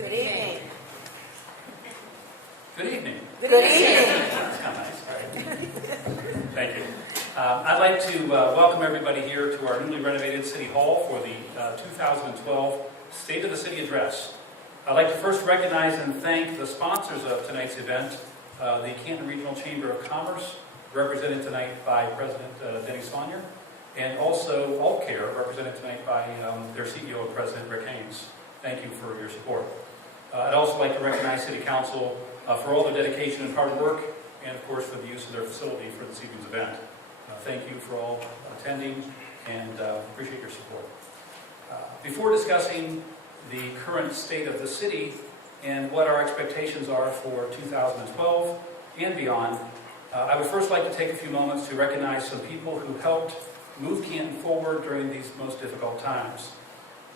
Good evening. Good evening. Good evening. That's kind of nice. All right. Thank you. I'd like to welcome everybody here to our newly renovated City Hall for the 2012 State of the City Address. I'd like to first recognize and thank the sponsors of tonight's event, the Canton Regional Chamber of Commerce, represented tonight by President Denny Saunier, and also AllCare, represented tonight by their CEO and President Rick Haynes. Thank you for your support. I'd also like to recognize City Council for all their dedication and hard work, and of course for the use of their facility for this evening's event. Thank you for all attending, and appreciate your support. Before discussing the current state of the city and what our expectations are for 2012 and beyond, I would first like to take a few moments to recognize some people who helped move Canton forward during these most difficult times.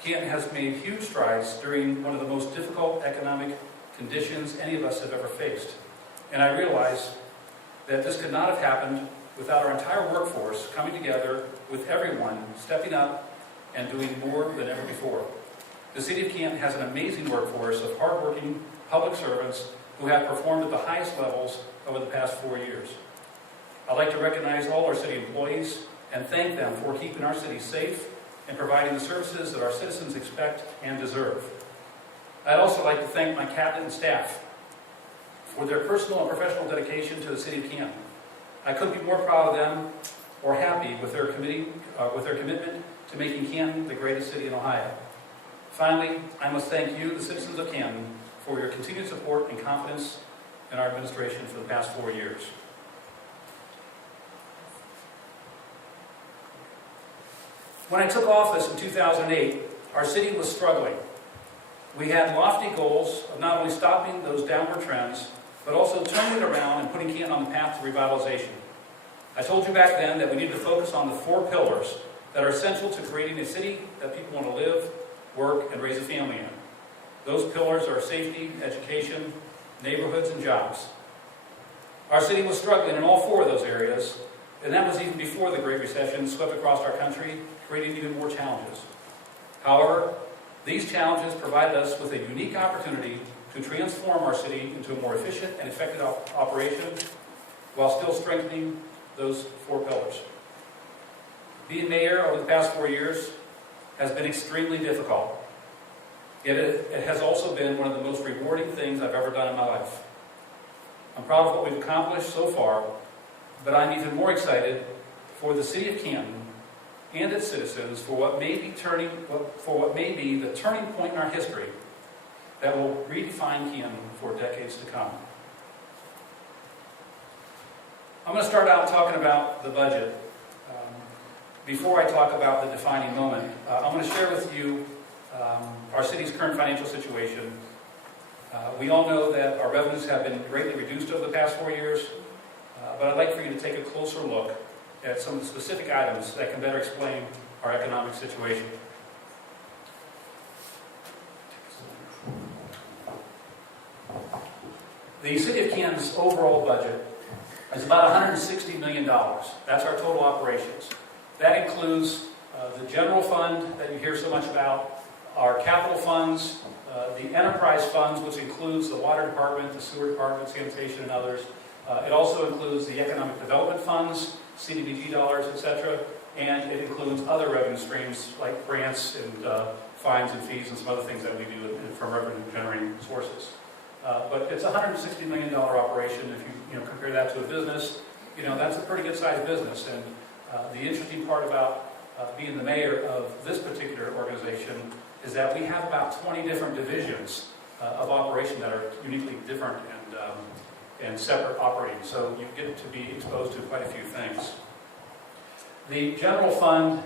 Canton has made huge strides during one of the most difficult economic conditions any of us have ever faced. And I realize that this could not have happened without our entire workforce coming together, with everyone stepping up and doing more than ever before. The City of Canton has an amazing workforce of hardworking public servants who have performed at the highest levels over the past 4 years. I'd like to recognize all our city employees and thank them for keeping our city safe and providing the services that our citizens expect and deserve. I'd also like to thank my cabinet and staff for their personal and professional dedication to the City of Canton. I couldn't be more proud of them or happy with their commitment to making Canton the greatest city in Ohio. Finally, I must thank you, the citizens of Canton, for your continued support and confidence in our administration for the past 4 years. When I took office in 2008, our city was struggling. We had lofty goals of not only stopping those downward trends, but also turning it around and putting Canton on the path to revitalization. I told you back then that we need to focus on the 4 pillars that are essential to creating a city that people want to live, work, and raise a family in. Those pillars are safety, education, neighborhoods, and jobs. Our city was struggling in all 4 of those areas, and that was even before the Great Recession swept across our country, creating even more challenges. However, these challenges provided us with a unique opportunity to transform our city into a more efficient and effective operation while still strengthening those 4 pillars. Being mayor over the past 4 years has been extremely difficult. Yet it has also been one of the most rewarding things I've ever done in my life. I'm proud of what we've accomplished so far, but I'm even more excited for the City of Canton and its citizens for what may be the turning point in our history that will redefine Canton for decades to come. I'm going to start out talking about the budget. Before I talk about the defining moment, I'm going to share with you our city's current financial situation. We all know that our revenues have been greatly reduced over the past 4 years, but I'd like for you to take a closer look at some of the specific items that can better explain our economic situation. The City of Canton's overall budget is about $160 million. That's our total operations. That includes the general fund that you hear so much about, our capital funds, the enterprise funds, which includes the water department, the sewer department, sanitation, and others. It also includes the economic development funds, CDBG dollars, etc., and it includes other revenue streams like grants and fines and fees and some other things that we do from revenue-generating sources. But it's a $160 million operation. If you compare that to a business, that's a pretty good-sized business. And the interesting part about being the mayor of this particular organization is that we have about 20 different divisions of operation that are uniquely different and separate operating. So you get to be exposed to quite a few things. The general fund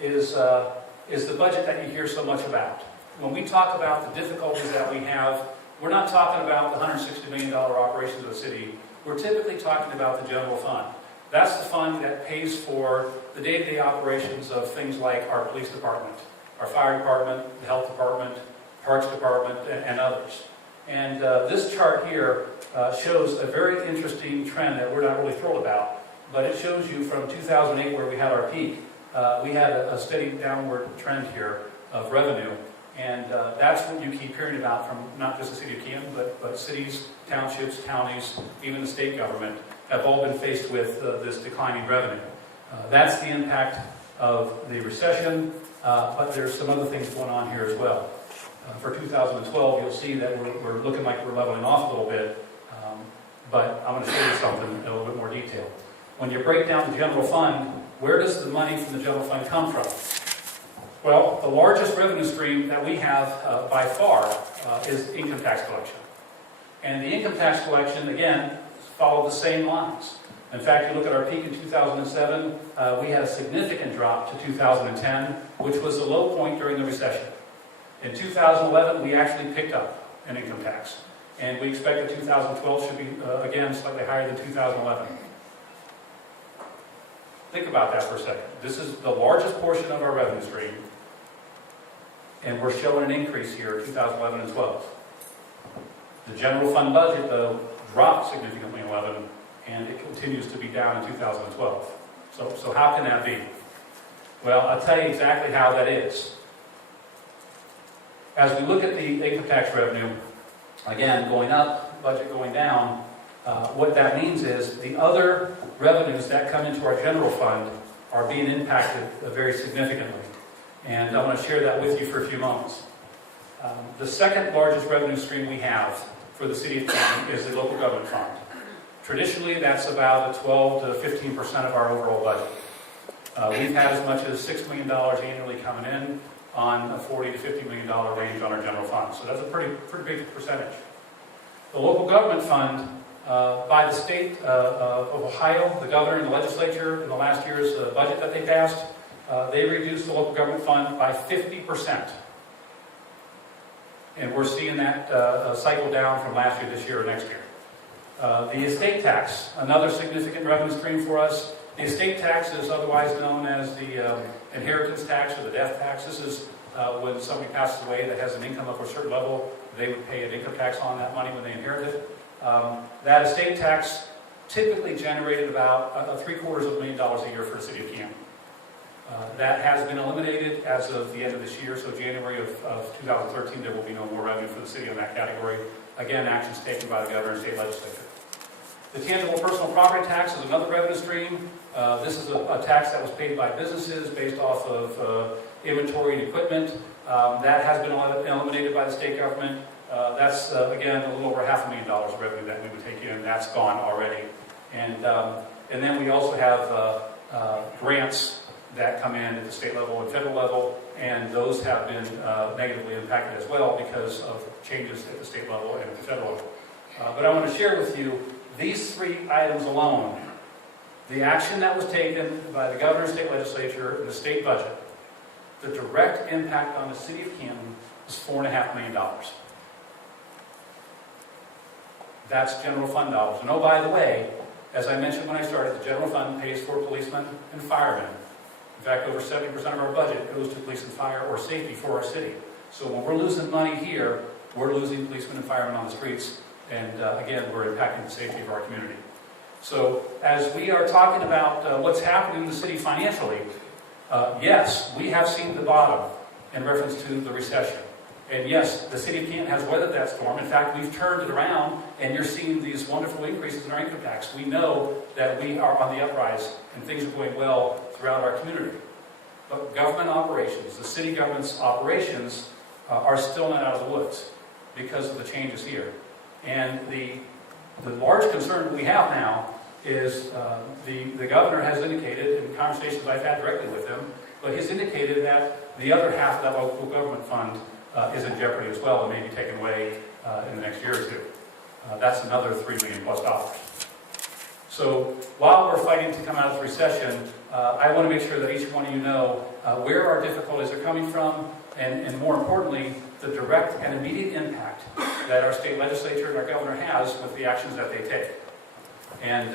is the budget that you hear so much about. When we talk about the difficulties that we have, we're not talking about the $160 million operations of the city. We're typically talking about the general fund. That's the fund that pays for the day-to-day operations of things like our police department, our fire department, the health department, parks department, and others. And this chart here shows a very interesting trend that we're not really thrilled about, but it shows you from 2008, where we had our peak, we had a steady downward trend here of revenue. And that's what you keep hearing about from not just the city of Canton, but cities, townships, counties, even the state government have all been faced with this declining revenue. That's the impact of the recession, but there's some other things going on here as well. For 2012, you'll see that we're looking like we're leveling off a little bit, but I'm going to show you something in a little bit more detail. When you break down the general fund, where does the money from the general fund come from? Well, the largest revenue stream that we have by far is income tax collection. And the income tax collection, again, follow the same lines. In fact, you look at our peak in 2007, we had a significant drop to 2010, which was the low point during the recession. In 2011, we actually picked up an income tax. And we expect that 2012 should be, again, slightly higher than 2011. Think about that for a second. This is the largest portion of our revenue stream, and we're showing an increase here in 2011 and 12. The general fund budget, though, dropped significantly in 11, and it continues to be down in 2012. So how can that be? Well, I'll tell you exactly how that is. As we look at the income tax revenue, again, going up, budget going down, what that means is the other revenues that come into our general fund are being impacted very significantly. And I want to share that with you for a few moments. The second largest revenue stream we have for the city of Canton is the local government fund. Traditionally, that's about 12 to 15% of our overall budget. We've had as much as $6 million annually coming in on a $40 to $50 million range on our general fund. So that's a pretty big percentage. The local government fund, by the state of Ohio, the governor and the legislature in the last year's budget that they passed, they reduced the local government fund by 50%. And we're seeing that cycle down from last year, this year, or next year. The estate tax, another significant revenue stream for us. The estate tax is otherwise known as the inheritance tax or the death tax. This is when somebody passes away that has an income of a certain level, they would pay an income tax on that money when they inherit it. That estate tax typically generated about $750,000 a year for the city of Canton. That has been eliminated as of the end of this year, so January of 2013 there will be no more revenue for the city in that category. Again, actions taken by the governor and state legislature. The tangible personal property tax is another revenue stream. This is a tax that was paid by businesses based off of inventory and equipment. That has been eliminated by the state government. That's, again, a little over $500,000 of revenue that we would take in. That's gone already. And then we also have grants that come in at the state level and federal level, and those have been negatively impacted as well because of changes at the state level and at the federal level. But I want to share with you these three items alone. The action that was taken by the governor and state legislature and the state budget, the direct impact on the city of Canton is $4.5 million. That's general fund dollars. And oh, by the way, as I mentioned when I started, the general fund pays for policemen and firemen. In fact, over 70% of our budget goes to police and fire or safety for our city. So when we're losing money here, we're losing policemen and firemen on the streets. And again, we're impacting the safety of our community. So as we are talking about what's happening in the city financially, yes, we have seen the bottom in reference to the recession. And yes, the city of Canton has weathered that storm. In fact, we've turned it around, and you're seeing these wonderful increases in our income tax. We know that we are on the uprise, and things are going well throughout our community. But government operations, the city government's operations, are still not out of the woods because of the changes here. And the large concern we have now is the governor has indicated, in conversations I've had directly with him, but he's indicated that the other half of that local government fund is in jeopardy as well and may be taken away in the next year or two. That's another $3 million plus. So while we're fighting to come out of the recession, I want to make sure that each one of you know where our difficulties are coming from, and more importantly, the direct and immediate impact that our state legislature and our governor has with the actions that they take. And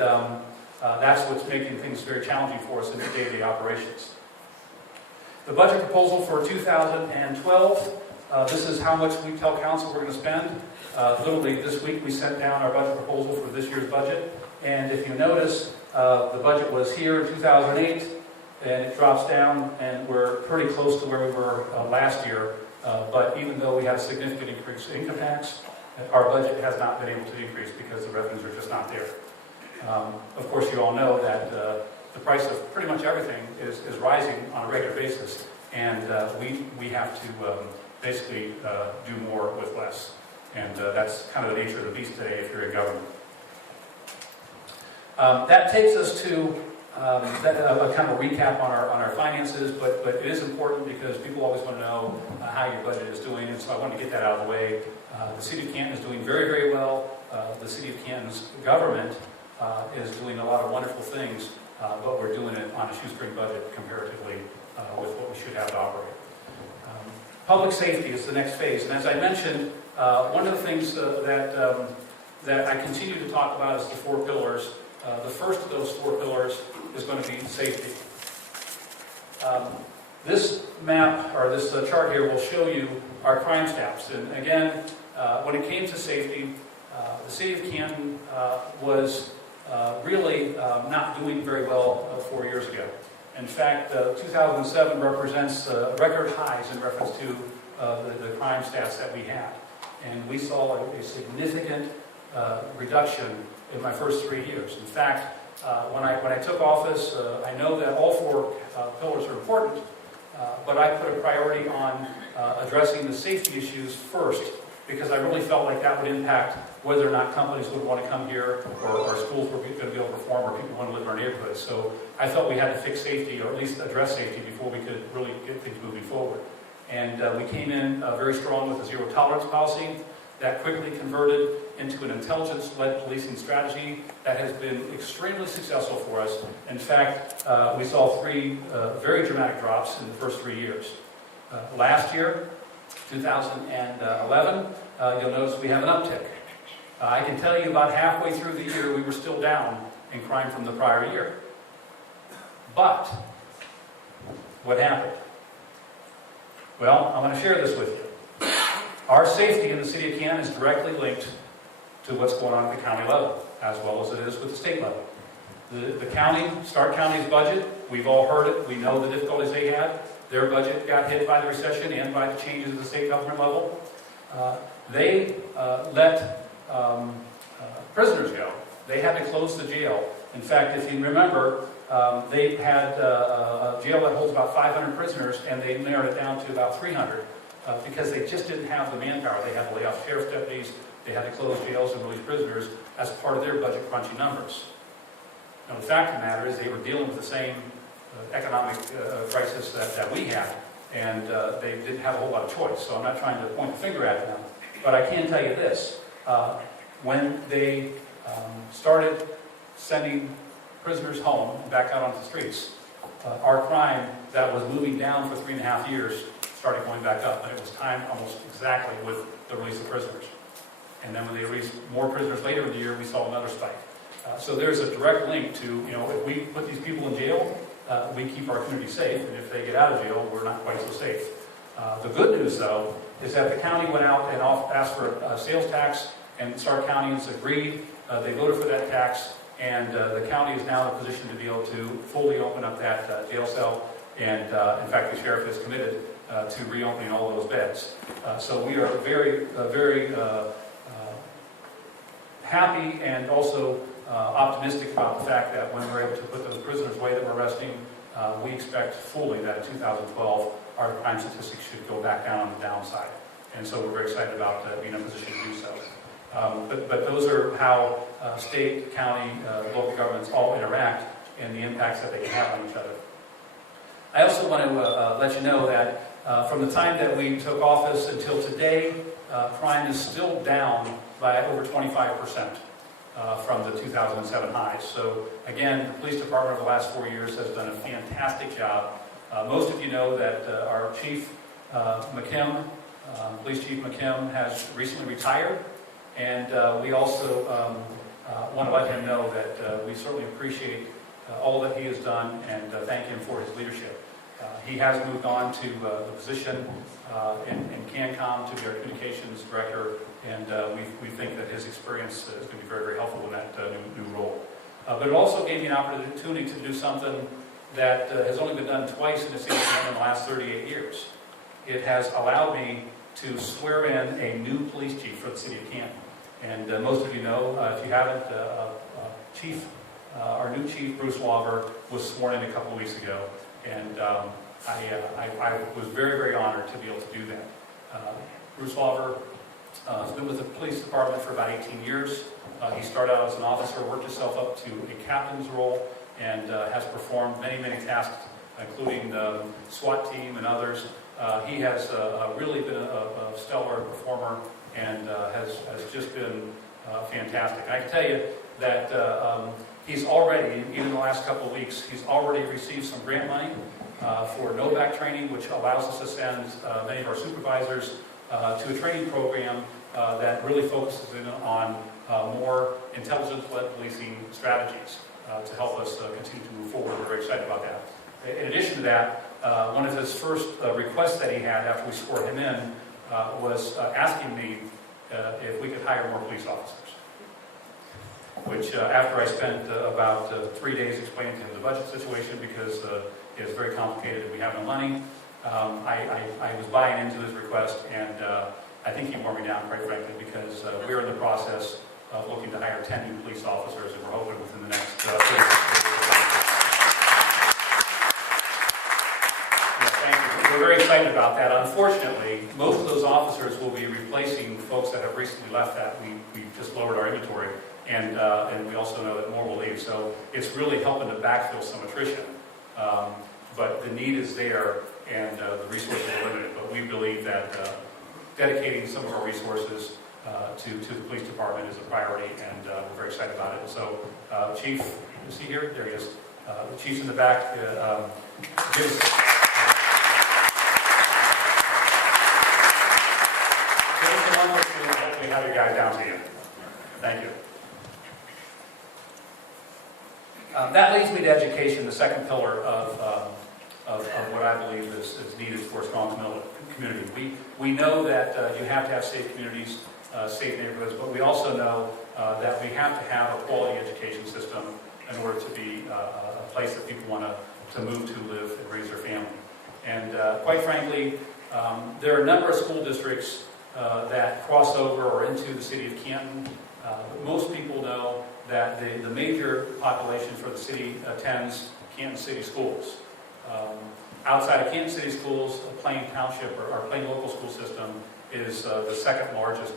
that's what's making things very challenging for us in the day-to-day operations. The budget proposal for 2012, this is how much we tell council we're going to spend. Literally this week we sent down our budget proposal for this year's budget. And if you notice, the budget was here in 2008, and it drops down, and we're pretty close to where we were last year. But even though we have a significant increase in income tax, our budget has not been able to increase because the revenues are just not there. Of course, you all know that the price of pretty much everything is rising on a regular basis, and we have to basically do more with less. And that's kind of the nature of the beast today if you're in government. That takes us to a kind of a recap on our finances, but it is important because people always want to know how your budget is doing, and so I want to get that out of the way. The City of Canton is doing very, very well. The City of Canton's government is doing a lot of wonderful things, but we're doing it on a shoestring budget comparatively with what we should have to operate. Public safety is the next phase, and as I mentioned, one of the things that I continue to talk about is the 4 pillars. The first of those 4 pillars is going to be safety. This map, or this chart here, will show you our crime stats. And again, when it came to safety, the City of Canton was really not doing very well 4 years ago. In fact, 2007 represents record highs in reference to the crime stats that we had. And we saw a significant reduction in my first 3 years. In fact, when I took office, I know that all 4 pillars are important, but I put a priority on addressing the safety issues first, because I really felt like that would impact whether or not companies would want to come here, or schools were going to be able to perform, or people want to live in our neighborhoods. So I felt we had to fix safety, or at least address safety, before we could really get things moving forward. And we came in very strong with a zero tolerance policy that quickly converted into an intelligence-led policing strategy that has been extremely successful for us. In fact, we saw 3 very dramatic drops in the first 3 years. Last year, 2011, you'll notice we have an uptick. I can tell you about halfway through the year we were still down in crime from the prior year. But what happened? Well, I'm going to share this with you. Our safety in the City of Canton is directly linked to what's going on at the county level, as well as it is with the state level. The county, Stark County's budget, we've all heard it, we know the difficulties they had. Their budget got hit by the recession and by the changes at the state government level. They let prisoners go. They had to close the jail. In fact, if you remember, they had a jail that holds about 500 prisoners, and they narrowed it down to about 300 because they just didn't have the manpower. They had to lay off sheriff's deputies, they had to close jails and release prisoners as part of their budget crunchy numbers. Now, the fact of the matter is they were dealing with the same economic crisis that we had, and they didn't have a whole lot of choice. So I'm not trying to point the finger at them, but I can tell you this. When they started sending prisoners home and back out onto the streets, our crime that was moving down for 3.5 years started going back up, and it was timed almost exactly with the release of prisoners. And then when they released more prisoners later in the year, we saw another spike. So there's a direct link to, if we put these people in jail, we keep our community safe, and if they get out of jail, we're not quite so safe. The good news, though, is that the county went out and asked for a sales tax, and Stark County has agreed. They voted for that tax, and the county is now in a position to be able to fully open up that jail cell, and in fact, the sheriff is committed to reopening all those beds. So we are very, very happy and also optimistic about the fact that when we're able to put those prisoners away that we're arresting, we expect fully that in 2012 our crime statistics should go back down on the downside. And so we're very excited about being in a position to do so. But those are how state, county, local governments all interact and the impacts that they can have on each other. I also want to let you know that from the time that we took office until today, crime is still down by over 25%. From the 2007 highs. So again, the police department over the last 4 years has done a fantastic job. Most of you know that our chief, McKim, police chief McKim, has recently retired, and we also want to let him know that we certainly appreciate all that he has done and thank him for his leadership. He has moved on to the position in CANTON to be our communications director, and we think that his experience is going to be very, very helpful in that new role. But it also gave me an opportunity to do something that has only been done twice in the city of Canton in the last 38 years. it has allowed me to swear in a new police chief for the city of Canton. And most of you know, if you haven't, our new chief, Bruce Walver, was sworn in a couple of weeks ago. And I was very, very honored to be able to do that. Bruce Walver has been with the police department for about 18 years. He started out as an officer, worked himself up to a captain's role, and has performed many, many tasks, including the SWAT team and others. He has really been a stellar performer and has just been fantastic. I can tell you that he's already, even in the last couple of weeks, he's already received some grant money for no-back training, which allows us to send many of our supervisors to a training program that really focuses in on more intelligence-led policing strategies to help us continue to move forward. We're very excited about that. In addition to that, one of his first requests that he had after we swore him in was asking me if we could hire more police officers. Which, after I spent about 3 days explaining to him the budget situation, because it's very complicated and we have no money, I was buying into his request, and I think he wore me down, quite frankly, because we're in the process of looking to hire 10 new police officers, and we're hoping within the next 3 We're very excited about that. Unfortunately, most of those officers will be replacing folks that have recently left that. We just lowered our inventory, and we also know that more will leave. So it's really helping to backfill some attrition. But the need is there, and the resources are limited. But we believe that dedicating some of our resources to the police department is a priority, and we're very excited about it. So, Chief, is he here? There he is. The Chief's in the back. Hopefully have your guys down to you. Thank you. That leads me to education, the second pillar of what I believe is needed for a strong community. We know that you have to have safe communities, safe neighborhoods, but we also know that we have to have a quality education system in order to be a place that people want to move to, live, and raise their family. And quite frankly, there are a number of school districts that cross over or into the city of Canton. But most people know that the major population for the city attends Canton City Schools. Outside of Canton City Schools, Plain Township, or our Plain local school system, is the second largest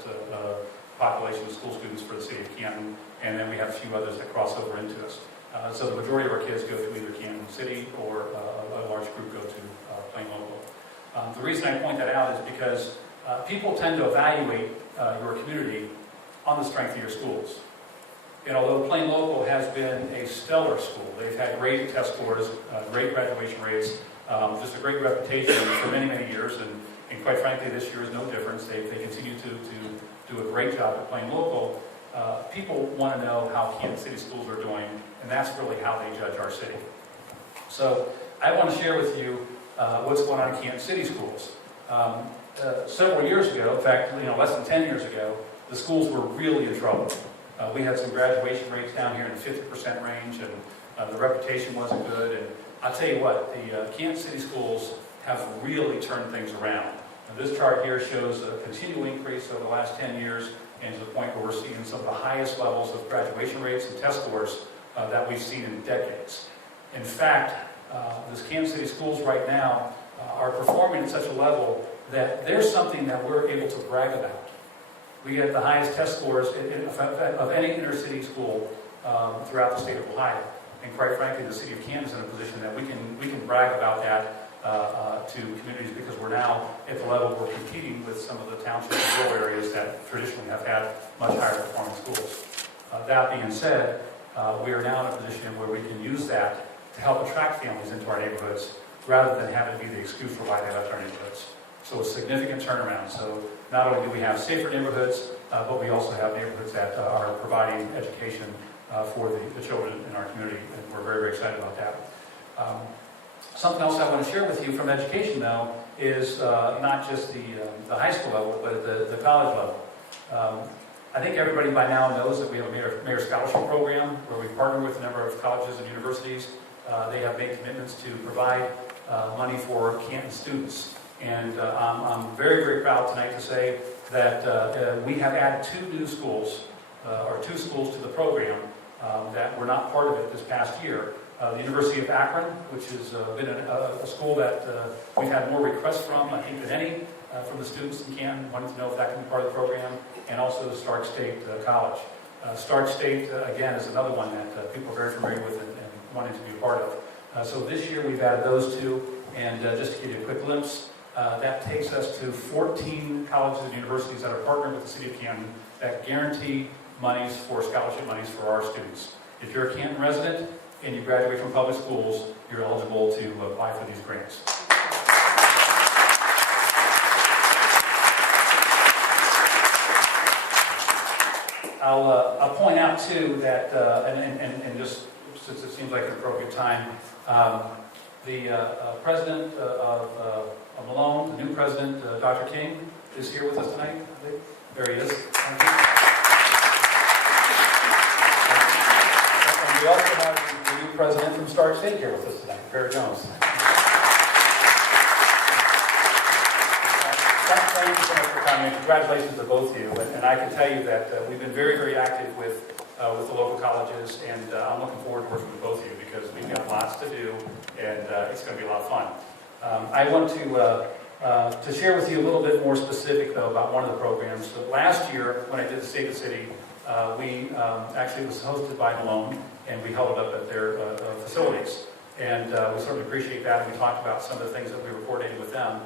population of school students for the city of Canton, and then we have a few others that cross over into us. So the majority of our kids go to either Canton City or a large group go to Plain local. The reason I point that out is because people tend to evaluate your community on the strength of your schools. And although Plain Local has been a stellar school, they've had great test scores, great graduation rates, just a great reputation for many, many years, and quite frankly, this year is no difference. They continue to do a great job at Plain Local. People want to know how Kansas City schools are doing, and that's really how they judge our city. So I want to share with you what's going on in Kansas City schools. Several years ago, in fact, less than 10 years ago, the schools were really in trouble. We had some graduation rates down here in the 50% range, and the reputation wasn't good. And I'll tell you what, the Kansas City schools have really turned things around. Now, this chart here shows a continual increase over the last 10 years, and to the point where we're seeing some of the highest levels of graduation rates and test scores that we've seen in decades. In fact, these Kansas City schools right now are performing at such a level that there's something that we're able to brag about. We get the highest test scores of any inner city school throughout the state of Ohio. And quite frankly, the city of Canton is in a position that we can brag about that to communities, because we're now at the level we're competing with some of the township and rural areas that traditionally have had much higher performing schools. That being said, we are now in a position where we can use that to help attract families into our neighborhoods rather than have it be the excuse for why they left our neighborhoods. So a significant turnaround. So not only do we have safer neighborhoods, but we also have neighborhoods that are providing education for the children in our community, and we're very, very excited about that. Something else I want to share with you from education, though, is not just the high school level, but the college level. I think everybody by now knows that we have a Mayor Scholarship Program where we partner with a number of colleges and universities. They have made commitments to provide money for Canton students. And I'm very, very proud tonight to say that we have added two schools to the program that were not part of it this past year. The University of Akron, which has been a school that we've had more requests from, I think, than any from the students in Canton, wanting to know if that can be part of the program, and also the Stark State College. Stark State, again, is another one that people are very familiar with and wanting to be a part of. So this year we've added those two, and just to give you a quick glimpse, that takes us to 14 colleges and universities that are partnered with the City of Canton that guarantee monies for scholarship monies for our students. If you're a Canton resident and you graduate from public schools, you're eligible to apply for these grants. I'll point out too that, and just since it seems like an appropriate time, the president of Malone, the new president, Dr. King, is here with us tonight. There he is. Thank you. And we also have the new president from Stark State here with us tonight, Barry Jones. Thank you so much for coming. Congratulations to both of you. And I can tell you that we've been very, very active with the local colleges, and I'm looking forward to working with both of you because we've got lots to do, and it's going to be a lot of fun. I want to share with you a little bit more specific, though, about one of the programs. So last year, when I did the State of the City, we actually was hosted by Malone, and we held it up at their facilities. And we certainly appreciate that, and we talked about some of the things that we were coordinating with them.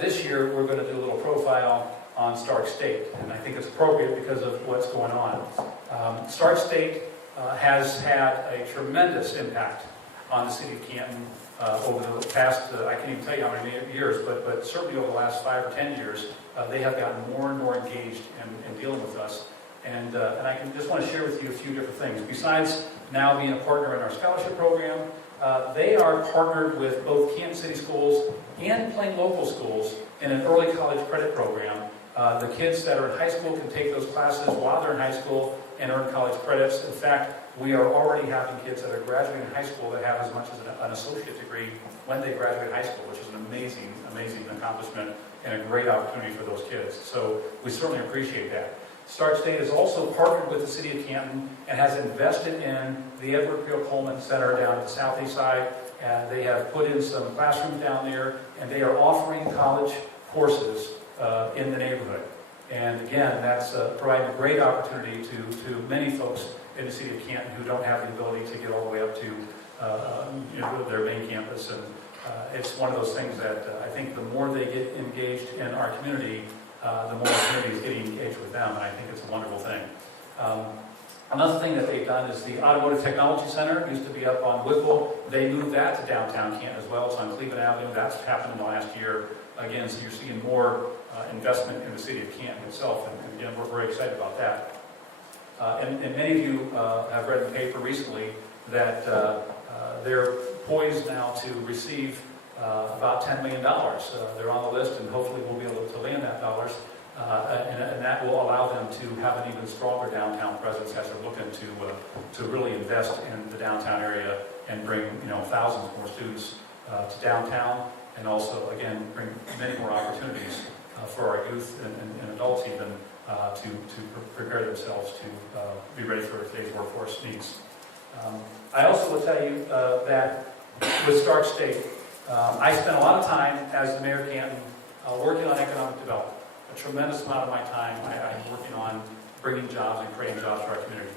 This year, we're going to do a little profile on Stark State, and I think it's appropriate because of what's going on. Stark State has had a tremendous impact on the City of Canton over the past, I can't even tell you how many years, but certainly over the last 5 or 10 years, they have gotten more and more engaged in dealing with us. And I just want to share with you a few different things. Besides now being a partner in our scholarship program, they are partnered with both Kansas City schools and Plain local schools in an early college credit program. The kids that are in high school can take those classes while they're in high school and earn college credits. In fact, we are already having kids that are graduating high school that have as much as an associate degree when they graduate high school, which is an amazing, amazing accomplishment and a great opportunity for those kids. So we certainly appreciate that. Stark State has also partnered with the City of Canton and has invested in the Edward Peel Coleman Center down at the southeast side. And they have put in some classrooms down there, and they are offering college courses in the neighborhood. And again, that's providing a great opportunity to many folks in the City of Canton who don't have the ability to get all the way up to their main campus. And it's one of those things that I think the more they get engaged in our community, the more the community is getting engaged with them, and I think it's a wonderful thing. Another thing that they've done is the Automotive Technology Center. It used to be up on Whipple. They moved that to downtown Canton as well. It's on Cleveland Avenue. That's happened in the last year. Again, so you're seeing more investment in the City of Canton itself, and again, we're very excited about that. And many of you have read in the paper recently that they're poised now to receive about $10 million. They're on the list, and hopefully we'll be able to land that dollars. And that will allow them to have an even stronger downtown presence as they're looking to really invest in the downtown area and bring thousands more students to downtown, and also again bring many more opportunities for our youth and adults even to prepare themselves to be ready for today's workforce needs. I also will tell you that with Stark State, I spent a lot of time as the mayor of Canton working on economic development. A tremendous amount of my time I'm working on bringing jobs and creating jobs for our community.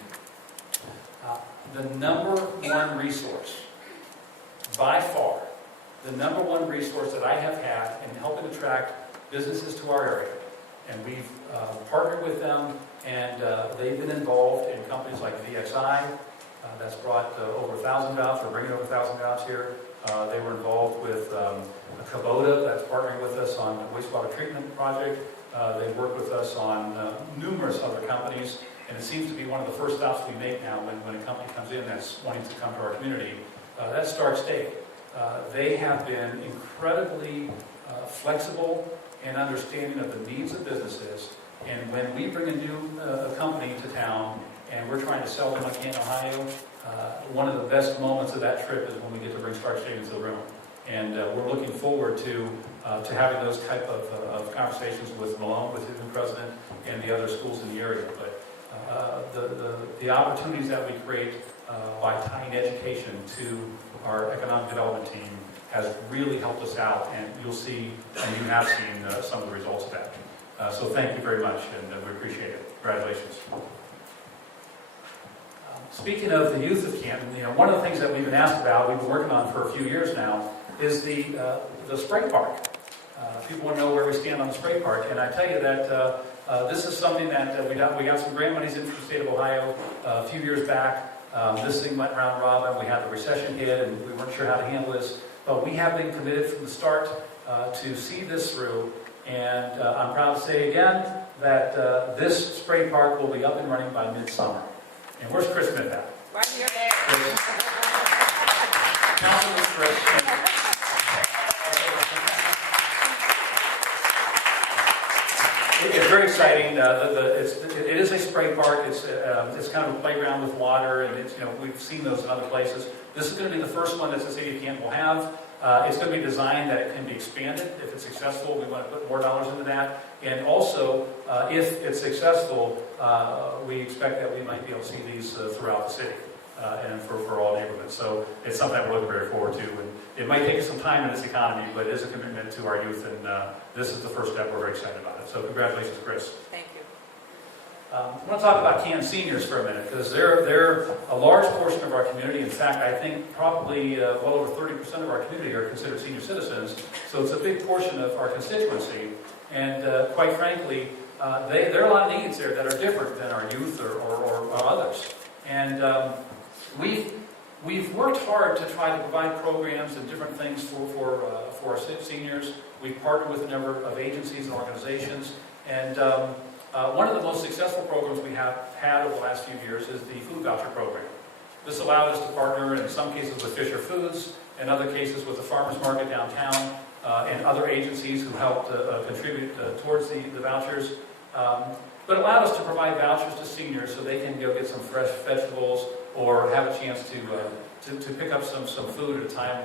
The number one resource, by far, the number one resource that I have had in helping attract businesses to our area, and we've partnered with them, and they've been involved in companies like VXI, that's brought over 1,000 jobs, we're bringing over 1,000 jobs here. They were involved with Kubota, that's partnering with us on the wastewater treatment project. They've worked with us on numerous other companies, and it seems to be one of the first stops we make now when a company comes in that's wanting to come to our community. That's Stark State. They have been incredibly flexible and understanding of the needs of businesses, and when we bring a new company to town and we're trying to sell them on Canton, Ohio, one of the best moments of that trip is when we get to bring Stark State into the room. And we're looking forward to having those type of conversations with Malone, with his new president, and the other schools in the area. But the opportunities that we create by tying education to our economic development team has really helped us out, and you'll see, and you have seen some of the results of that. So thank you very much, and we appreciate it. Congratulations. Speaking of the youth of Canton, one of the things that we've been asked about, we've been working on for a few years now, is the spray park. People want to know where we stand on the spray park, and I tell you that this is something that we got some grant monies in from the state of Ohio a few years back. This thing went round robin. We had the recession hit, and we weren't sure how to handle this. But we have been committed from the start to see this through. And I'm proud to say again that this spray park will be up and running by midsummer. And where's Chris Smith at? Right here. Councilman Chris. It's very exciting. It is a spray park. It's kind of a playground with water, and we've seen those in other places. This is going to be the first one that the city of Canton will have. It's going to be designed that it can be expanded. If it's successful, we want to put more dollars into that. And also, if it's successful, we expect that we might be able to see these throughout the city and for all neighborhoods. So it's something that we're looking very forward to. And it might take us some time in this economy, but it is a commitment to our youth, and this is the first step. We're very excited about it. So congratulations, Chris. Thank you. I want to talk about Canton seniors for a minute, because they're a large portion of our community. In fact, I think probably well over 30% of our community are considered senior citizens. So it's a big portion of our constituency. And quite frankly, there are a lot of needs there that are different than our youth or others. And we've worked hard to try to provide programs and different things for our seniors. We've partnered with a number of agencies and organizations. And one of the most successful programs we have had over the last few years is the food voucher program. This allowed us to partner in some cases with Fisher Foods, in other cases with the farmers market downtown, and other agencies who helped contribute towards the vouchers. But allowed us to provide vouchers to seniors so they can go get some fresh vegetables or have a chance to pick up some food at a time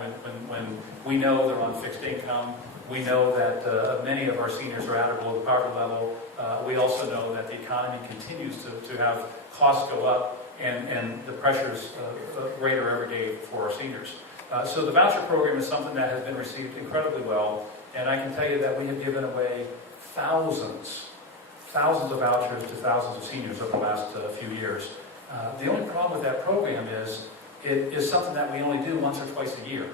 when we know they're on fixed income. We know that many of our seniors are at or below the poverty level. We also know that the economy continues to have costs go up, and the pressures greater every day for our seniors. So the voucher program is something that has been received incredibly well, and I can tell you that we have given away thousands of vouchers to thousands of seniors over the last few years. The only problem with that program is it is something that we only do once or twice a year.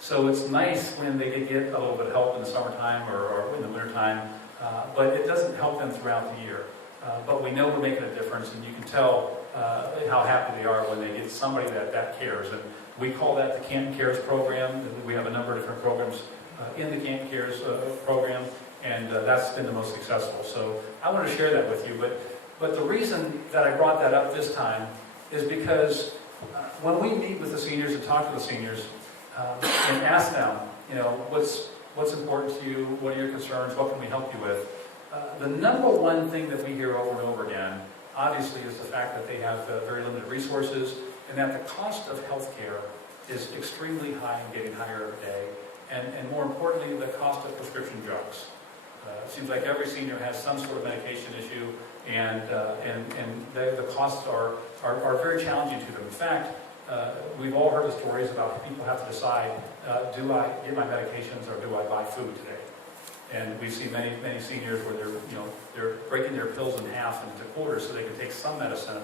So it's nice when they get a little bit of help in the summertime or in the wintertime, but it doesn't help them throughout the year. But we know we're making a difference, and you can tell how happy they are when they get somebody that cares. And we call that the Canton Cares program. We have a number of different programs in the Canton Cares program, and that's been the most successful. So I want to share that with you. But the reason that I brought that up this time is because when we meet with the seniors and talk to the seniors and ask them, what's important to you? What are your concerns? What can we help you with? The number one thing that we hear over and over again, obviously, is the fact that they have very limited resources, and that the cost of health care is extremely high and getting higher every day. And more importantly, the cost of prescription drugs. It seems like every senior has some sort of medication issue, and the costs are very challenging to them. In fact, we've all heard the stories about people have to decide, do I get my medications or do I buy food today? And we've seen many seniors where they're breaking their pills in half into quarters so they can take some medicine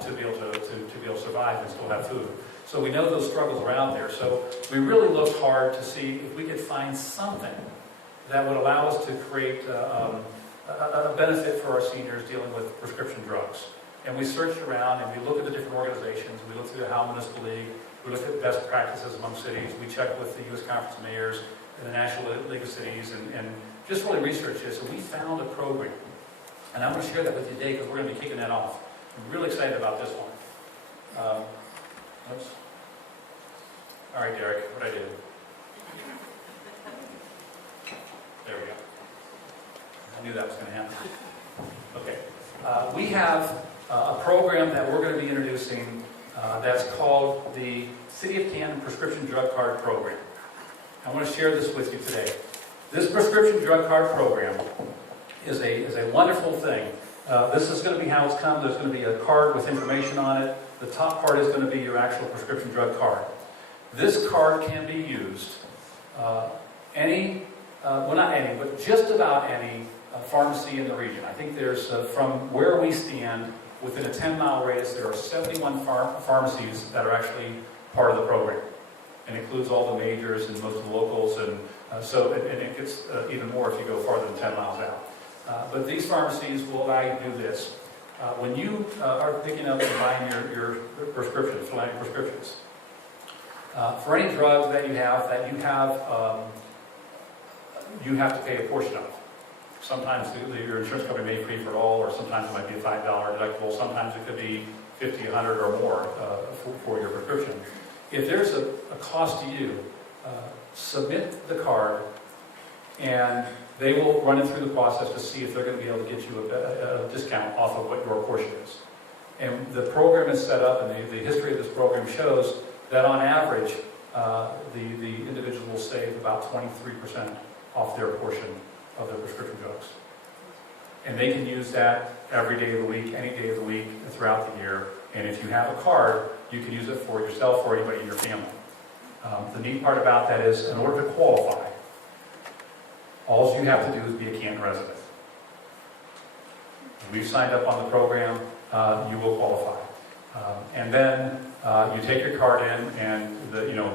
to be able to survive and still have food. So we know those struggles are out there. So we really looked hard to see if we could find something that would allow us to create a benefit for our seniors dealing with prescription drugs. And we searched around and we looked at the different organizations. We looked through the Ohio Municipal League. We looked at best practices among cities. We checked with the U.S. Conference of Mayors and the National League of Cities and just really researched it. So we found a program. And I'm going to share that with you today because we're going to be kicking that off. I'm really excited about this one. Oops. All right, Derek, what'd I do? There we go. I knew that was going to happen. Okay. We have a program that we're going to be introducing that's called the City of Canton Prescription Drug Card Program. I want to share this with you today. This prescription drug card program is a wonderful thing. This is going to be how it's come. There's going to be a card with information on it. The top part is going to be your actual prescription drug card. This card can be used well, not any, but just about any pharmacy in the region. I think there's, from where we stand, within a 10-mile radius, there are 71 pharmacies that are actually part of the program. And includes all the majors and most of the locals, and it gets even more if you go farther than 10 miles out. But these pharmacies will allow you to do this. When you are picking up and buying your prescriptions, filling out your prescriptions, for any drugs that you have to pay a portion of. Sometimes your insurance company may pay for it all, or sometimes it might be a $5 deductible. Sometimes it could be $50, $100, or more for your prescription. If there's a cost to you, submit the card, and they will run it through the process to see if they're going to be able to get you a discount off of what your portion is. And the program is set up, and the history of this program shows that on average, the individual will save about 23% off their portion of their prescription drugs. And they can use that every day of the week, any day of the week, throughout the year. And if you have a card, you can use it for yourself or anybody in your family. The neat part about that is, in order to qualify, all you have to do is be a Canton resident. When we've signed up on the program, you will qualify. And then you take your card in, and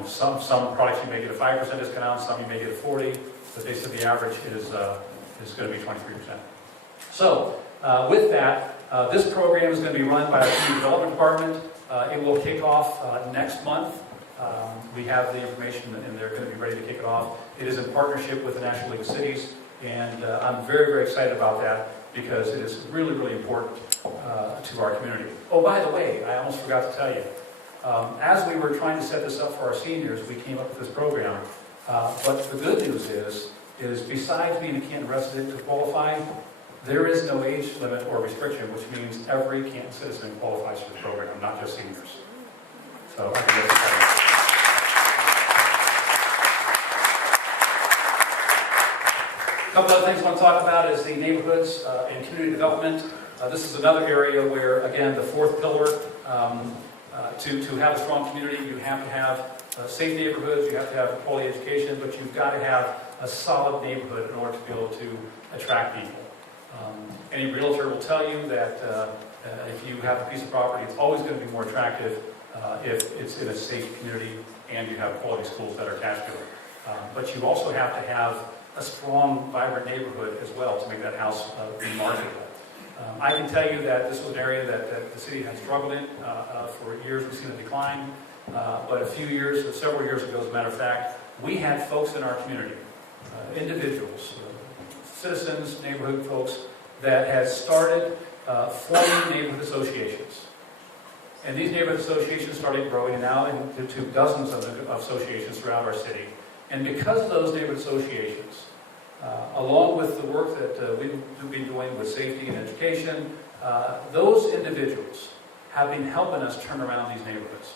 some products you may get a 5% discount, some you may get a 40%, but they said the average is going to be 23%. So with that, this program is going to be run by our Community Development Department. It will kick off next month. We have the information, and they're going to be ready to kick it off. It is in partnership with the National League of Cities, and I'm very, very excited about that because it is really, really important to our community. Oh, by the way, I almost forgot to tell you. As we were trying to set this up for our seniors, we came up with this program. But the good news is besides being a Canton resident to qualify, there is no age limit or restriction, which means every Canton citizen qualifies for the program, not just seniors. So I think that's exciting. A couple other things I want to talk about is the neighborhoods and community development. This is another area where, again, the fourth pillar, to have a strong community, you have to have safe neighborhoods, you have to have quality education, but you've got to have a solid neighborhood in order to be able to attract people. Any realtor will tell you that if you have a piece of property, it's always going to be more attractive if it's in a safe community and you have quality schools that are attached to it. But you also have to have a strong, vibrant neighborhood as well to make that house be marketable. I can tell you that this was an area that the city had struggled in for years. We've seen a decline. But several years ago, as a matter of fact, we had folks in our community, individuals, citizens, neighborhood folks, that had started forming neighborhood associations. And these neighborhood associations started growing now into dozens of associations throughout our city. And because of those neighborhood associations, along with the work that we've been doing with safety and education, those individuals have been helping us turn around these neighborhoods.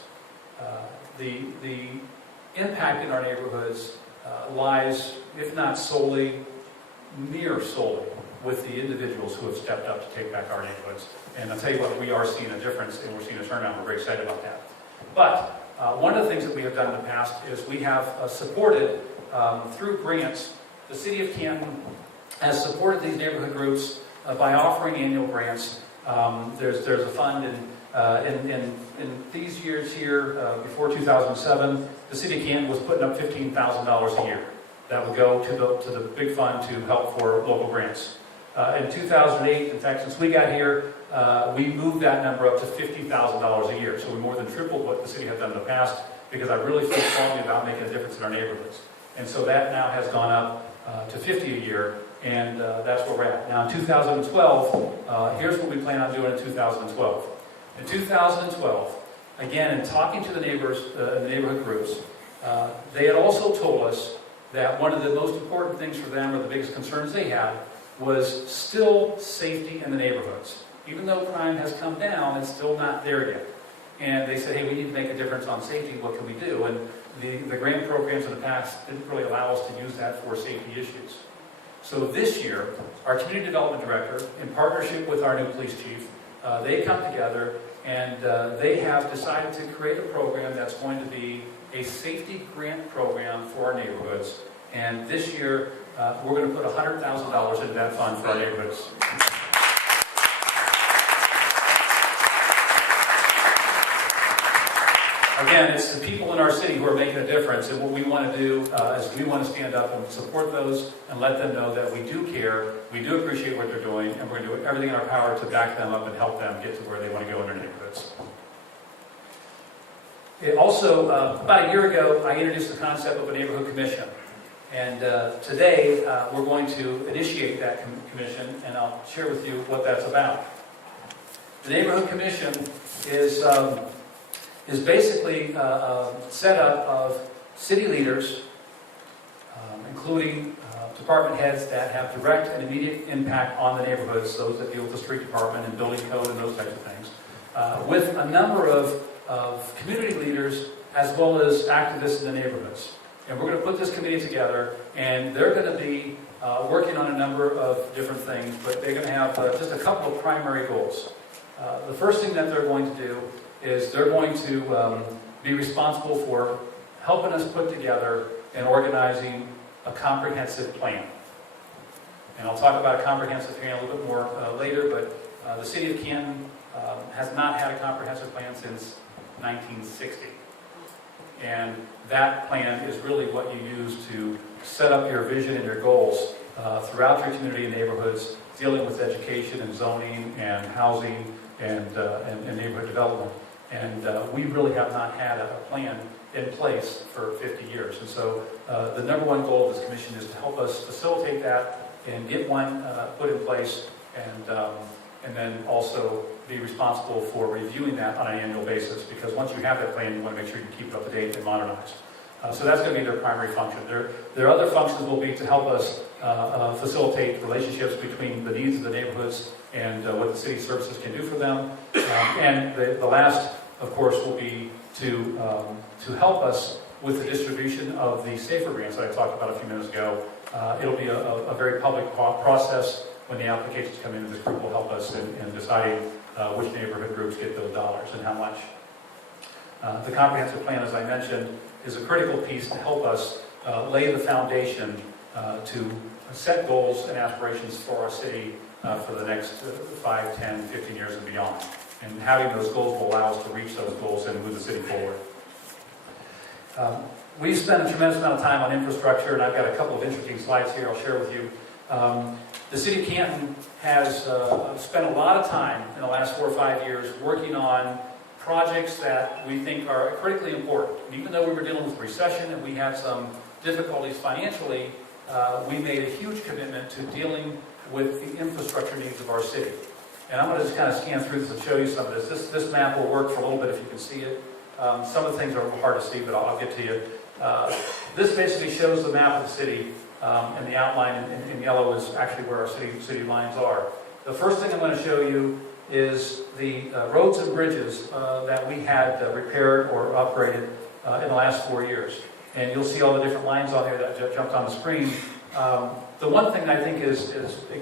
The impact in our neighborhoods lies, if not solely, near solely, with the individuals who have stepped up to take back our neighborhoods. And I'll tell you what, we are seeing a difference, and we're seeing a turnaround. We're very excited about that. But one of the things that we have done in the past is we have supported, through grants, the City of Canton has supported these neighborhood groups by offering annual grants. There's a fund in these years here, before 2007, the City of Canton was putting up $15,000 a year. That would go to the big fund to help for local grants. In 2008, in fact, since we got here, we moved that number up to $50,000 a year. So we more than tripled what the city had done in the past, because I really feel strongly about making a difference in our neighborhoods. And so that now has gone up to $50 a year, and that's where we're at. Now in 2012, here's what we plan on doing in 2012. In 2012, again, in talking to the neighbors, the neighborhood groups, they had also told us that one of the most important things for them, or the biggest concerns they had, was still safety in the neighborhoods. Even though crime has come down, it's still not there yet. And they said, hey, we need to make a difference on safety. What can we do? And the grant programs in the past didn't really allow us to use that for safety issues. So this year, our community development director, in partnership with our new police chief, they come together and they have decided to create a program that's going to be a safety grant program for our neighborhoods. And this year, we're going to put $100,000 into that fund for our neighborhoods. Again, it's the people in our city who are making a difference, and what we want to do is we want to stand up and support those and let them know that we do care, we do appreciate what they're doing, and we're going to do everything in our power to back them up and help them get to where they want to go in their neighborhoods. Also, about a year ago, I introduced the concept of a neighborhood commission. And today, we're going to initiate that commission, and I'll share with you what that's about. The neighborhood commission is basically a setup of city leaders, including department heads that have direct and immediate impact on the neighborhoods, those that deal with the street department and building code and those types of things, with a number of community leaders as well as activists in the neighborhoods. And we're going to put this committee together, and they're going to be working on a number of different things, but they're going to have just a couple of primary goals. The first thing that they're going to do is they're going to be responsible for helping us put together and organizing a comprehensive plan. And I'll talk about a comprehensive plan a little bit more later, but the city of Canton has not had a comprehensive plan since 1960. And that plan is really what you use to set up your vision and your goals throughout your community and neighborhoods, dealing with education and zoning and housing and neighborhood development. And we really have not had a plan in place for 50 years. And so the number one goal of this commission is to help us facilitate that and get one put in place, and then also be responsible for reviewing that on an annual basis, because once you have that plan, you want to make sure you keep it up to date and modernized. So that's going to be their primary function. Their other functions will be to help us facilitate relationships between the needs of the neighborhoods and what the city services can do for them. And the last, of course, will be to help us with the distribution of the SAFER grants that I talked about a few minutes ago. It'll be a very public process when the applications come in. This group will help us in deciding which neighborhood groups get those dollars and how much. The comprehensive plan, as I mentioned, is a critical piece to help us lay the foundation to set goals and aspirations for our city for the next 5, 10, 15 years and beyond. And having those goals will allow us to reach those goals and move the city forward. We've spent a tremendous amount of time on infrastructure, and I've got a couple of interesting slides here I'll share with you. The city of Canton has spent a lot of time in the last 4 or 5 years working on projects that we think are critically important. And even though we were dealing with recession and we had some difficulties financially, we made a huge commitment to dealing with the infrastructure needs of our city. And I'm going to just kind of scan through this and show you some of this. This map will work for a little bit if you can see it. Some of the things are hard to see, but I'll get to you. This basically shows the map of the city, and the outline in yellow is actually where our city lines are. The first thing I'm going to show you is the roads and bridges that we had repaired or upgraded in the last 4 years. And you'll see all the different lines on there that jumped on the screen. The one thing I think is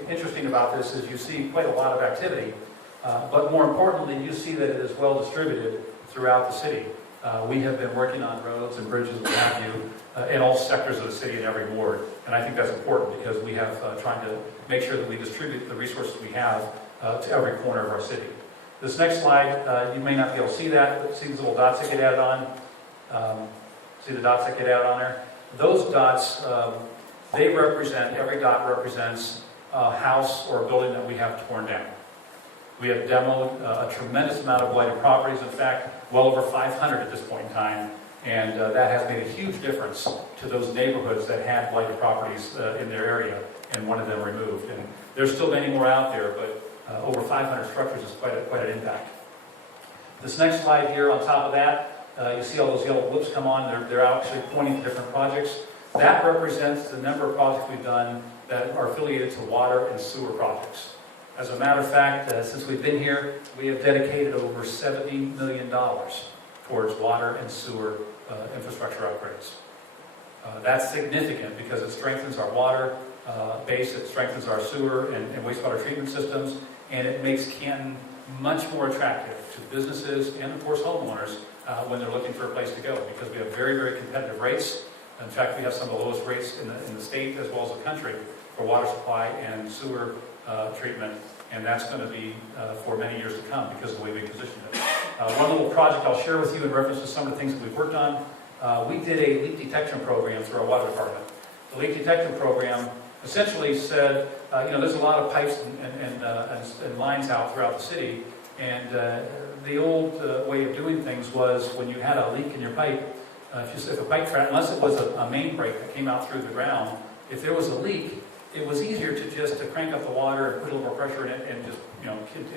interesting about this is you see quite a lot of activity, but more importantly, you see that it is well distributed throughout the city. We have been working on roads and bridges, what have you, in all sectors of the city in every ward. And I think that's important because we have trying to make sure that we distribute the resources we have to every corner of our city. This next slide, you may not be able to see that, but see these little dots that get added on? See the dots that get added on there? Those dots, every dot represents a house or a building that we have torn down. We have demoed a tremendous amount of blighted properties, in fact, well over 500 at this point in time, and that has made a huge difference to those neighborhoods that had blighted properties in their area, and wanted them removed. And there's still many more out there, but over 500 structures is quite an impact. This next slide here, on top of that, you see all those yellow blips come on. They're actually pointing to different projects. That represents the number of projects we've done that are affiliated to water and sewer projects. As a matter of fact, since we've been here, we have dedicated over $70 million towards water and sewer infrastructure upgrades. That's significant because it strengthens our water base, it strengthens our sewer and wastewater treatment systems, and it makes Canton much more attractive to businesses and, of course, homeowners when they're looking for a place to go, because we have very, very competitive rates. In fact, we have some of the lowest rates in the state as well as the country for water supply and sewer treatment, and that's going to be for many years to come because of the way we positioned it. One little project I'll share with you in reference to some of the things that we've worked on. We did a leak detection program through our water department. The leak detection program essentially said, there's a lot of pipes and lines out throughout the city, and the old way of doing things was when you had a leak in your pipe, if a pipe trap, unless it was a main break that came out through the ground, if there was a leak, it was easier to crank up the water and put a little more pressure in it, and just,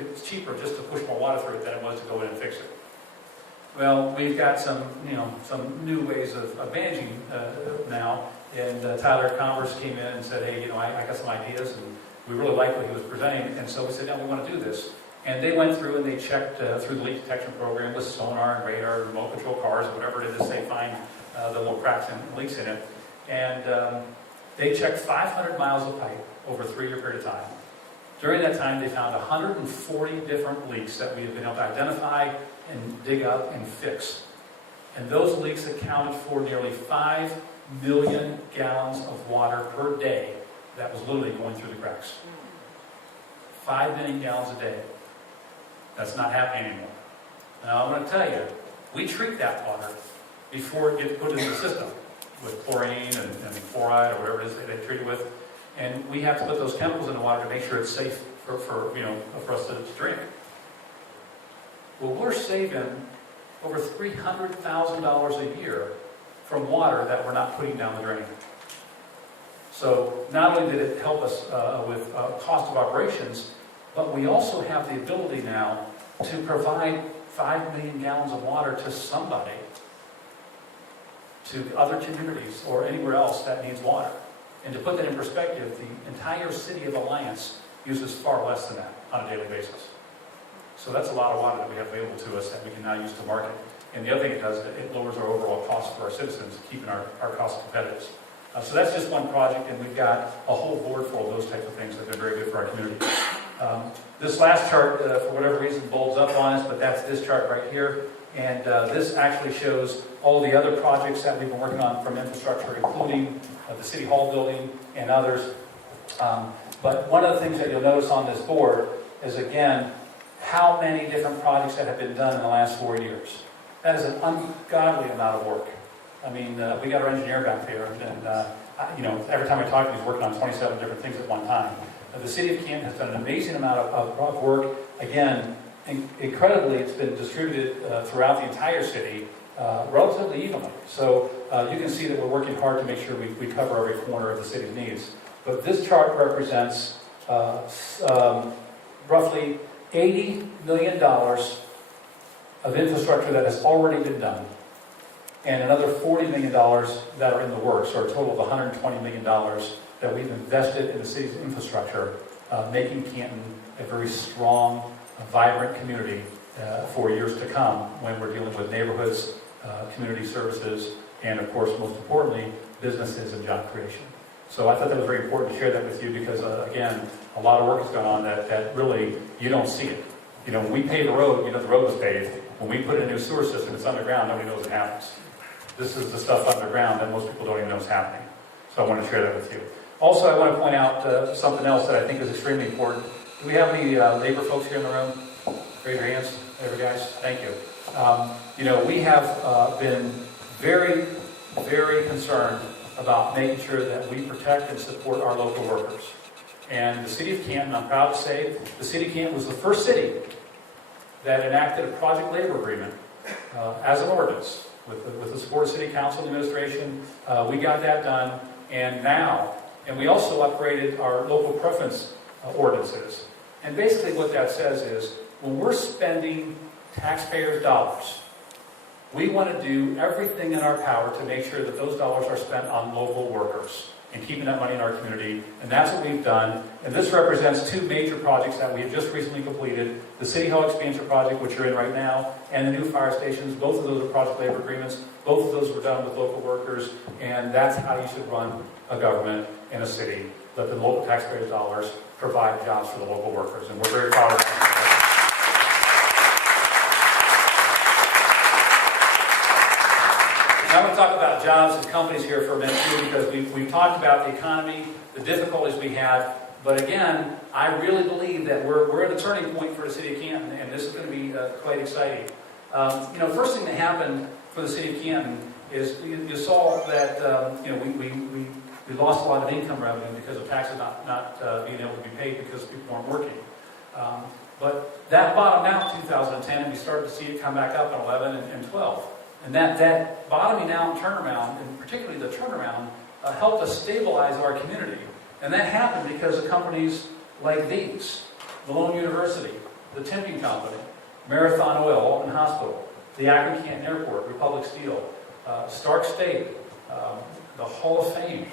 it's cheaper just to push more water through it than it was to go in and fix it. Well, we've got some new ways of managing now, and Tyler Converse came in and said, hey, I got some ideas, and we really like what he was presenting, and so we said, no, we want to do this. And they went through and they checked through the leak detection program with sonar and radar and remote control cars, whatever it is they find the little cracks and leaks in it. And they checked 500 miles of pipe over a 3-year period of time. During that time, they found 140 different leaks that we have been able to identify and dig up and fix. And those leaks accounted for nearly 5 million gallons of water per day that was literally going through the cracks. 5 million gallons a day. That's not happening anymore. Now, I'm going to tell you, we treat that water before it gets put into the system with chlorine and fluoride or whatever it is they treat it with. And we have to put those chemicals in the water to make sure it's safe for us to drink. Well, we're saving over $300,000 a year from water that we're not putting down the drain. So not only did it help us with cost of operations, but we also have the ability now to provide 5 million gallons of water to somebody, to other communities or anywhere else that needs water. And to put that in perspective, the entire city of Alliance uses far less than that on a daily basis. So that's a lot of water that we have available to us that we can now use to market. And the other thing it does, it lowers our overall cost for our citizens, keeping our costs competitive. So that's just one project, and we've got a whole board full of those types of things that have been very good for our community. This last chart, for whatever reason, bulbs up on us, but that's this chart right here. And this actually shows all the other projects that we've been working on from infrastructure, including the City Hall building and others. But one of the things that you'll notice on this board is, again, how many different projects that have been done in the last 4 years. That is an ungodly amount of work. I mean, we got our engineer back there, and every time I talk to him, he's working on 27 different things at one time. The City of Canton has done an amazing amount of work. Again, incredibly, it's been distributed throughout the entire city relatively evenly. So you can see that we're working hard to make sure we cover every corner of the city's needs. But this chart represents roughly $80 million of infrastructure that has already been done, and another $40 million that are in the works, or a total of $120 million that we've invested in the city's infrastructure, making Canton a very strong, vibrant community for years to come when we're dealing with neighborhoods, community services, and of course, most importantly, businesses and job creation. So I thought that was very important to share that with you because, again, a lot of work has gone on that really, you don't see it. When we pave a road, the road was paved. When we put in a new sewer system, it's underground, nobody knows it happens. This is the stuff underground that most people don't even know is happening. So I want to share that with you. Also, I want to point out something else that I think is extremely important. Do we have any labor folks here in the room? Raise your hands, every guys. Thank you. We have been very, very concerned about making sure that we protect and support our local workers. And the City of Canton, I'm proud to say, the City of Canton was the first city that enacted a project labor agreement as an ordinance with the support of City Council and administration. We got that done, and we also upgraded our local preference ordinances. And basically what that says is, when we're spending taxpayers' dollars, we want to do everything in our power to make sure that those dollars are spent on local workers and keeping that money in our community. And that's what we've done. And this represents two major projects that we have just recently completed. The City Hall expansion project, which you're in right now, and the new fire stations. Both of those are project labor agreements. Both of those were done with local workers. And that's how you should run a government in a city. Let the local taxpayers' dollars provide jobs for the local workers. And we're very proud of that. Now I want to talk about jobs and companies here for a minute too, because we've talked about the economy, the difficulties we have. But again, I really believe that we're at a turning point for the city of Canton, and this is going to be quite exciting. First thing that happened for the city of Canton is you saw that we lost a lot of income revenue because of taxes not being able to be paid because people weren't working. But that bottomed out in 2010, and we started to see it come back up in 11 and 12. And that bottoming out and turnaround, and particularly the turnaround, helped us stabilize our community. And that happened because of companies like these: Malone University, the Timping Company, Marathon Oil and Hospital, the Akron Canton Airport, Republic Steel, Stark State, the Hall of Fame.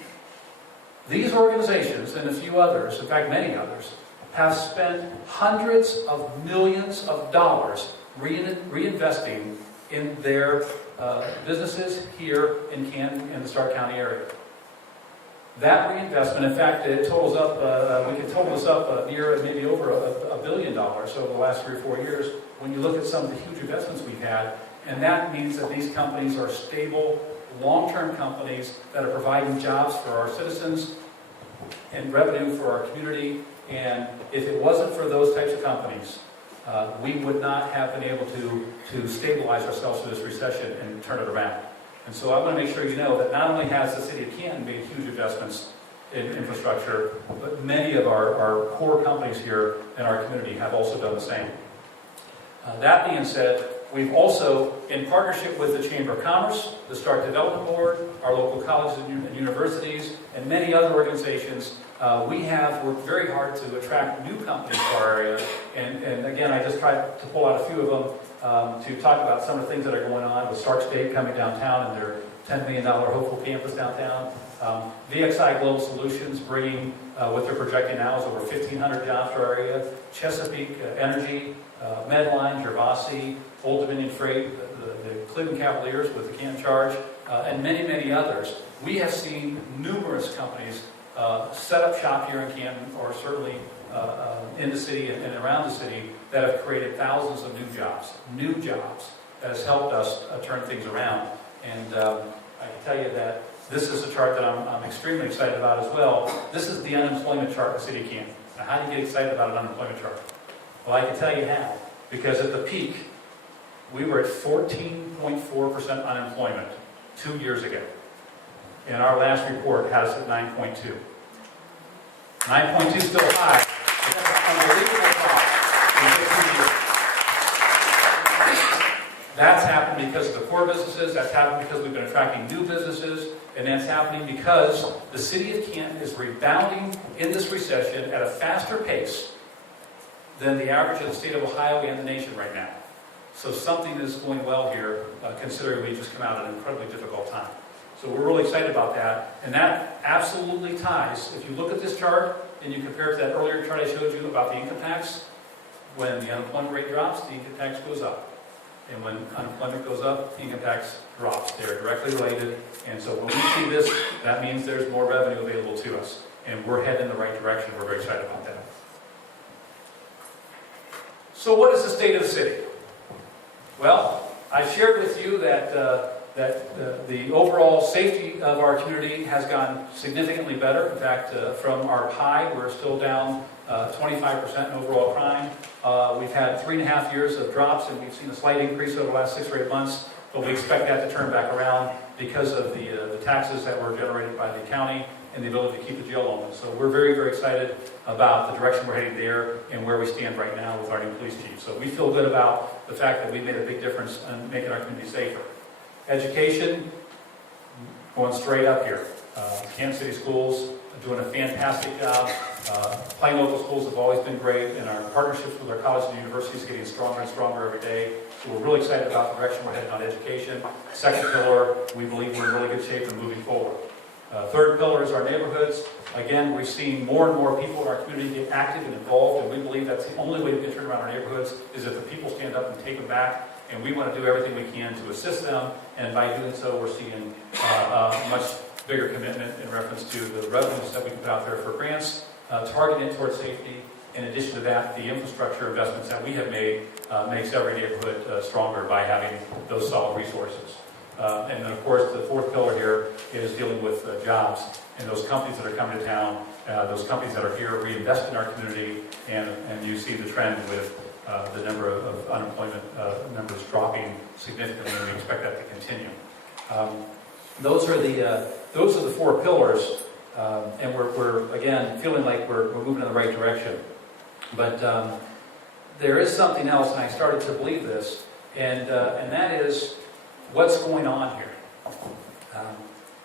These organizations and a few others, in fact many others, have spent hundreds of millions of dollars reinvesting in their businesses here in Canton and the Stark County area. That reinvestment, in fact, it totals up, we can total this up near maybe over $1 billion over the last 3 or 4 years when you look at some of the huge investments we've had. And that means that these companies are stable, long-term companies that are providing jobs for our citizens and revenue for our community. And if it wasn't for those types of companies, we would not have been able to stabilize ourselves through this recession and turn it around. And so I want to make sure you know that not only has the city of Canton made huge investments in infrastructure, but many of our core companies here in our community have also done the same. That being said, we've also, in partnership with the Chamber of Commerce, the Stark Development Board, our local colleges and universities, and many other organizations, we have worked very hard to attract new companies to our area. And again, I just tried to pull out a few of them to talk about some of the things that are going on with Stark State coming downtown and their $10 million hopeful campus downtown. VXI Global Solutions bringing what they're projecting now is over 1,500 jobs to our area. Chesapeake Energy, Medline, Gervasi, Old Dominion Freight, the Cleveland Cavaliers with the Canton Charge, and many, many others. We have seen numerous companies set up shop here in Canton, or certainly in the city and around the city, that have created thousands of new jobs that has helped us turn things around. And I can tell you that this is a chart that I'm extremely excited about as well. This is the unemployment chart in the city of Canton. Now, how do you get excited about an unemployment chart? Well, I can tell you how. Because at the peak, we were at 14.4% unemployment 2 years ago. And our last report has us at 9.2. 9.2 is still high, but that's an unbelievable drop in 15 years. That's happened because of the core businesses, that's happened because we've been attracting new businesses, and that's happening because the city of Canton is rebounding in this recession at a faster pace than the average of the state of Ohio and the nation right now. So something is going well here, considering we just come out at an incredibly difficult time. So we're really excited about that. And that absolutely ties, if you look at this chart and you compare it to that earlier chart I showed you about the income tax, when the unemployment rate drops, the income tax goes up. And when unemployment goes up, the income tax drops. They're directly related. And so when we see this, that means there's more revenue available to us. And we're heading in the right direction. We're very excited about that. So what is the state of the city? Well, I shared with you that the overall safety of our community has gone significantly better. In fact, from our high, we're still down 25% in overall crime. We've had 3.5 years of drops, and we've seen a slight increase over the last 6 or 8 months, but we expect that to turn back around because of the taxes that were generated by the county and the ability to keep the jail open. So we're very, very excited about the direction we're heading there and where we stand right now with our new police chief. So we feel good about the fact that we've made a big difference in making our community safer. Education, going straight up here. Kansas City schools are doing a fantastic job. Plain local schools have always been great, and our partnerships with our colleges and universities are getting stronger and stronger every day. So we're really excited about the direction we're heading on education. Second pillar, we believe we're in really good shape and moving forward. Third pillar is our neighborhoods. Again, we're seeing more and more people in our community get active and involved, and we believe that's the only way we can turn around our neighborhoods is if the people stand up and take them back, and we want to do everything we can to assist them, and by doing so, we're seeing a much bigger commitment in reference to the revenues that we put out there for grants, targeted towards safety. In addition to that, the infrastructure investments that we have made makes every neighborhood stronger by having those solid resources. And then, of course, the fourth pillar here is dealing with jobs and those companies that are coming to town, those companies that are here reinvest in our community, and you see the trend with the number of unemployment numbers dropping significantly, and we expect that to continue. Those are the four pillars, and we're again feeling like we're moving in the right direction. But there is something else, and I started to believe this, and that is what's going on here.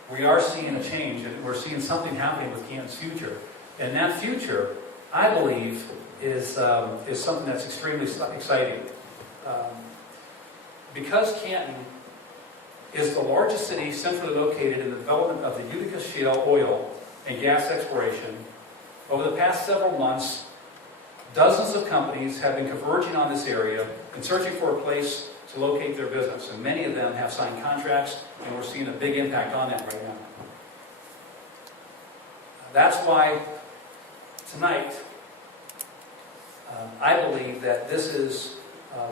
We are seeing a change, and we're seeing something happening with Canton's future. And that future, I believe, is something that's extremely exciting. Because Canton is the largest city centrally located in the development of the Utica Shale oil and gas exploration, over the past several months, dozens of companies have been converging on this area and searching for a place to locate their business, and many of them have signed contracts, and we're seeing a big impact on that right now. That's why tonight, I believe that this is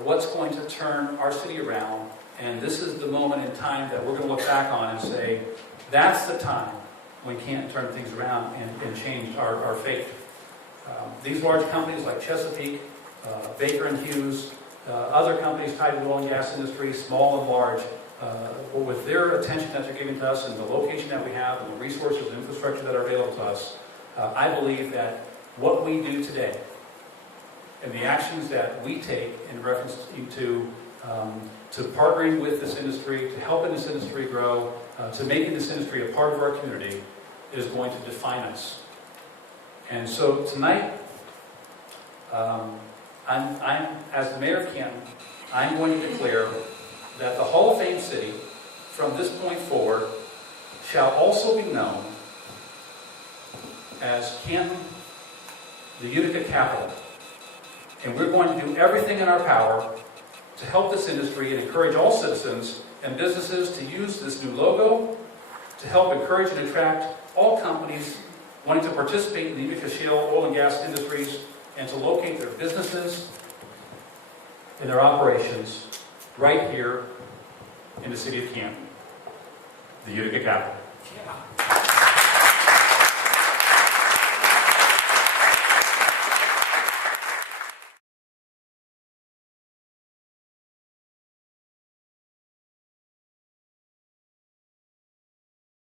what's going to turn our city around, and this is the moment in time that we're going to look back on and say, that's the time when Canton turned things around and changed our fate. These large companies like Chesapeake, Baker & Hughes, other companies tied to the oil and gas industry, small and large, with their attention that they're giving to us and the location that we have and the resources and infrastructure that are available to us, I believe that what we do today and the actions that we take in reference to partnering with this industry, to helping this industry grow, to making this industry a part of our community is going to define us. And so tonight, I'm as the mayor of Canton, I'm going to declare that the Hall of Fame city, from this point forward, shall also be known as Canton, the Utica capital. And we're going to do everything in our power to help this industry and encourage all citizens and businesses to use this new logo to help encourage and attract all companies wanting to participate in the Utica Shale oil and gas industries and to locate their businesses and their operations right here in the city of Canton, the Utica capital. Yeah.